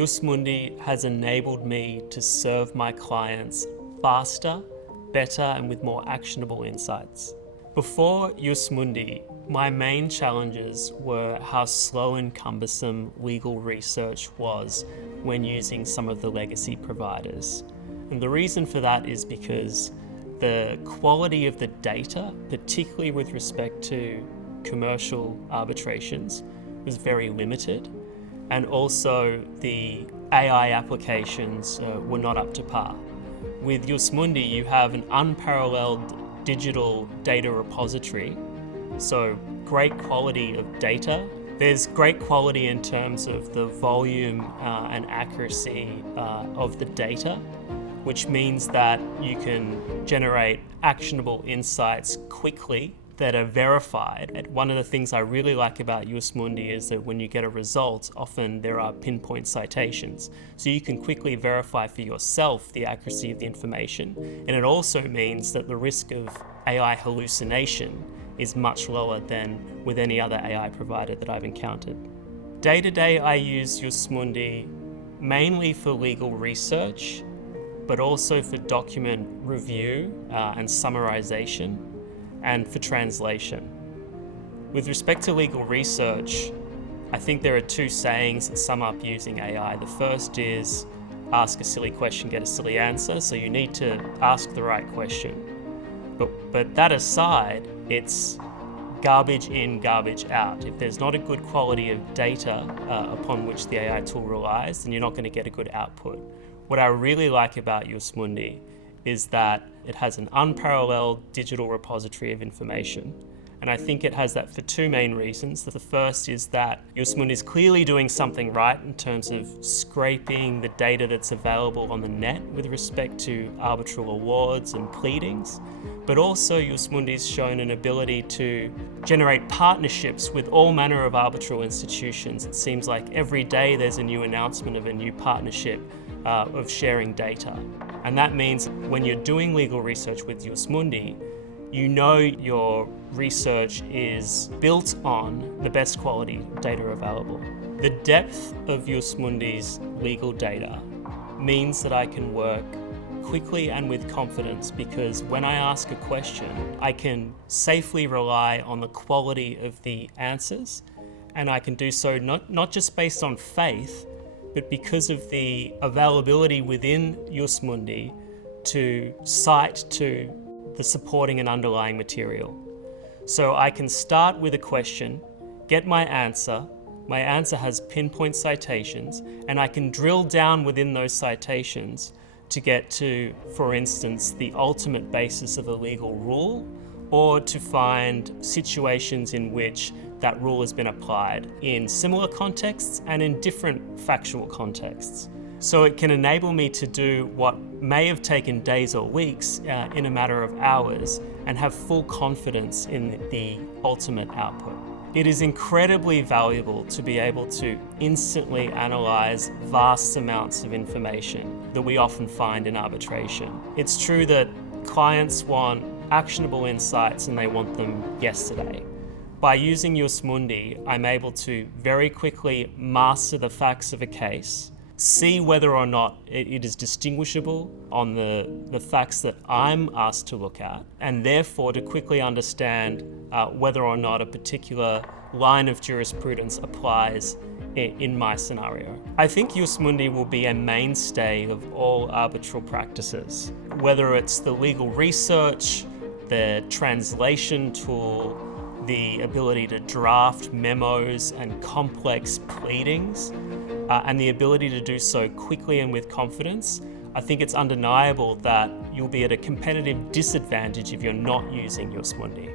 Jus Mundi has enabled me to serve my clients faster, better, and with more actionable insights. Before Jus Mundi, my main challenges were how slow and cumbersome legal research was when using some of the legacy providers. And the reason for that is because the quality of the data, particularly with respect to commercial arbitrations, was very limited. And also the AI applications were not up to par. With Jus Mundi, you have an unparalleled digital data repository, so great quality of data. There's great quality in terms of the volume and accuracy of the data, which means that you can generate actionable insights quickly that are verified. And one of the things I really like about Jus Mundi is that when you get a result, often there are pinpoint citations. So you can quickly verify for yourself the accuracy of the information. And it also means that the risk of AI hallucination is much lower than with any other AI provider that I've encountered. Day to day, I use Jus Mundi mainly for legal research, but also for document review and summarization, and for translation. With respect to legal research, I think there are two sayings that sum up using AI. The first is, ask a silly question, get a silly answer. So you need to ask the right question. But that aside, it's garbage in, garbage out. If there's not a good quality of data upon which the AI tool relies, then you're not going to get a good output. What I really like about Jus Mundi is that it has an unparalleled digital repository of information. And I think it has that for two main reasons. The first is that Jus Mundi is clearly doing something right in terms of scraping the data that's available on the net with respect to arbitral awards and pleadings. But also Jus Mundi has shown an ability to generate partnerships with all manner of arbitral institutions. It seems like every day there's a new announcement of a new partnership of sharing data. And that means when you're doing legal research with Jus Mundi, you know your research is built on the best quality data available. The depth of Jus Mundi's legal data means that I can work quickly and with confidence, because when I ask a question, I can safely rely on the quality of the answers, and I can do so not just based on faith, but because of the availability within Jus Mundi to cite to the supporting and underlying material. So I can start with a question, get my answer has pinpoint citations, and I can drill down within those citations to get to, for instance, the ultimate basis of a legal rule, or to find situations in which that rule has been applied in similar contexts and in different factual contexts. So it can enable me to do what may have taken days or weeks in a matter of hours and have full confidence in the ultimate output. It is incredibly valuable to be able to instantly analyze vast amounts of information that we often find in arbitration. It's true that clients want actionable insights and they want them yesterday. By using Jus Mundi, I'm able to very quickly master the facts of a case, see whether or not it is distinguishable on the facts that I'm asked to look at, and therefore to quickly understand whether or not a particular line of jurisprudence applies in my scenario. I think Jus Mundi will be a mainstay of all arbitral practices, whether it's the legal research, the translation tool, the ability to draft memos and complex pleadings, and the ability to do so quickly and with confidence. I think it's undeniable that you'll be at a competitive disadvantage if you're not using Jus Mundi.